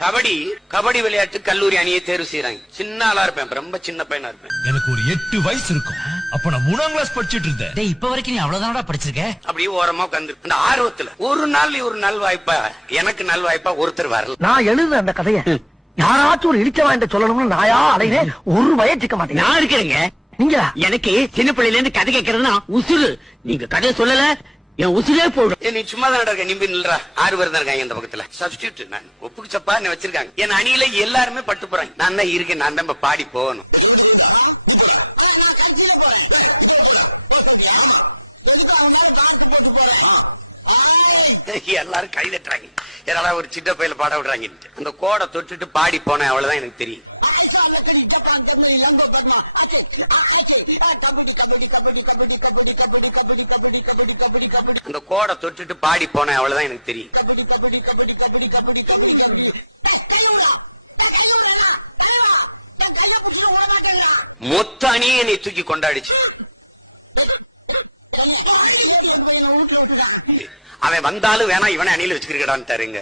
கபடி கபடி விளையாட்டு கல்லூரி அணியை தேர்வு செய்யறாங்க. சின்ன ஆளா இருப்பேன், ரொம்ப சின்ன பையனா இருப்பேன். எனக்கு ஒரு 8 வயசு இருக்கும். அப்ப நான் 3ஆம் கிளாஸ் படிச்சிட்டு இருந்தேன். டேய் இப்ப வரைக்கும் நீ அவ்வளவுதானடா படிச்சிருக்க? அப்படியே ஓரமா உட்கார்ந்து அந்த ஆர்வத்துல ஒரு நல் வாய்ப்பா எனக்கு நல் வாய்ப்பா ஒருத்தர் வரல. நான் எழுதுற அந்த கதையை யாராச்சும் ஒரு இடிச்ச வாய்ந்த சொல்லணும்னு நாயா அலைனே ஒரு வயசிக்க மாட்டேன். நான் இருக்கிறேங்க. நீங்களா? எனக்கு சின்ன பிள்ளையில இருந்து கதை கேட்கறதுனா உசுறு. நீங்க கதை சொல்லல என் உசுரே போடும். நீ சும்மா தான் இருக்க, நிம்பி நில்றா. 6 பேர் தான் இருக்காங்க இந்த பக்கத்துல. சப்ஸ்டியூட் நான் ஒப்புக்கு சப்பா என்ன வச்சிருக்காங்க. என் அணியில எல்லாருமே பட்டு போறாங்க. நான் தான் இருக்கேன், நான் தான் பாடி போகணும். எல்லாரும் கை தட்டுறாங்க. யாராவது ஒரு சின்ன பையில பாட விடுறாங்க. அந்த கோடை தொட்டுட்டு பாடி போனேன், அவ்வளவுதான் எனக்கு தெரியும். அந்த கோடை தொட்டுட்டு பாடி போனேன், அவ்வளவுதான் எனக்கு தெரியும். மொத்த அணியை என்னை தூக்கி கொண்டாடிச்சு. அவன் வந்தாலும் வேணா இவனை அணியில வச்சுக்கிறடான்ட்டாருங்க.